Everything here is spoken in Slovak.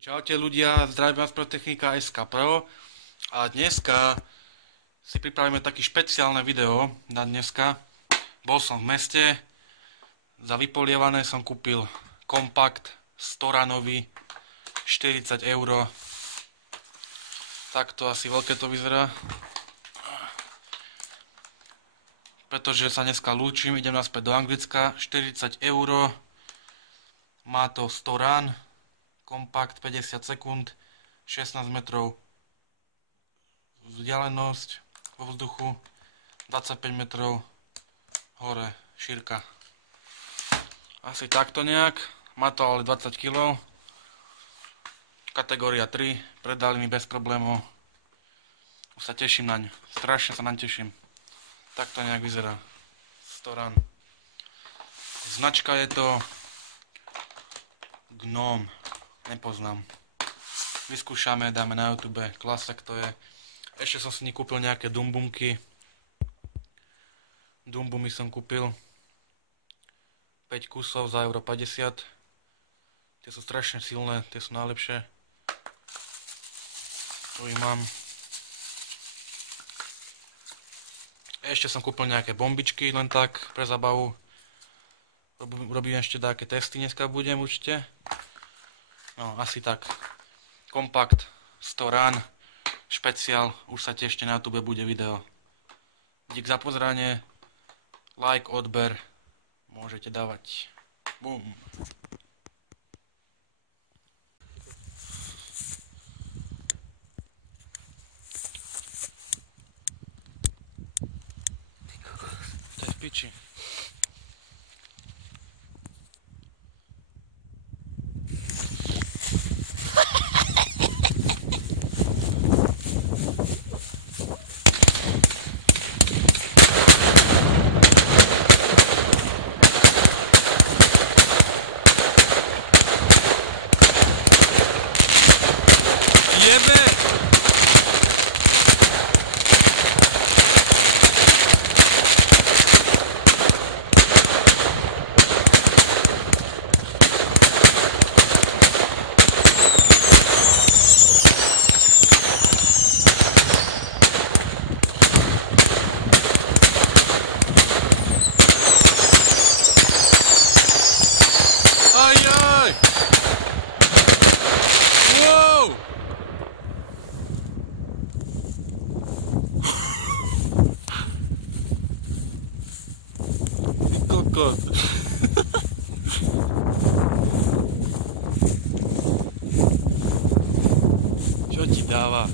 Čaute ľudia, zdravím vás Pyrotechnika SK Pro a dneska si pripravíme také špeciálne video na dneska. Bol som v meste, za vypolievané som kúpil kompakt storanový 40 €. Takto asi veľké to vyzerá. Pretože sa dneska lúčim, idem naspäť do Anglicka. 40 €, má to Storan. Kompakt 50 sekúnd, 16 metrov vzdialenosť vo vzduchu, 25 metrov hore šírka. Asi takto nejak, má to ale 20 kg, kategória 3, predali mi bez problémov. Už sa teším naň, strašne sa naň teším. Takto nejak vyzerá Storan. Značka je to Gnome. Nepoznám. Vyskúšame, dáme na YouTube, klasek to je. Ešte som si nekúpil nejaké dumbumky. Dumbumy som kúpil 5 kusov za €50. Tie sú strašne silné, tie sú najlepšie. Tu ich mám. Ešte som kúpil nejaké bombičky, len tak, pre zabavu. Robím ešte také testy, dneska budem určite. No, asi tak. Kompakt Storan špeciál, už sa tešte, na YouTube bude video. Dík za pozranie, like, odber, môžete dávať. Bum. To je v piči. Jebe! Ajaj! Wow! Kokos. Čo ti dáva?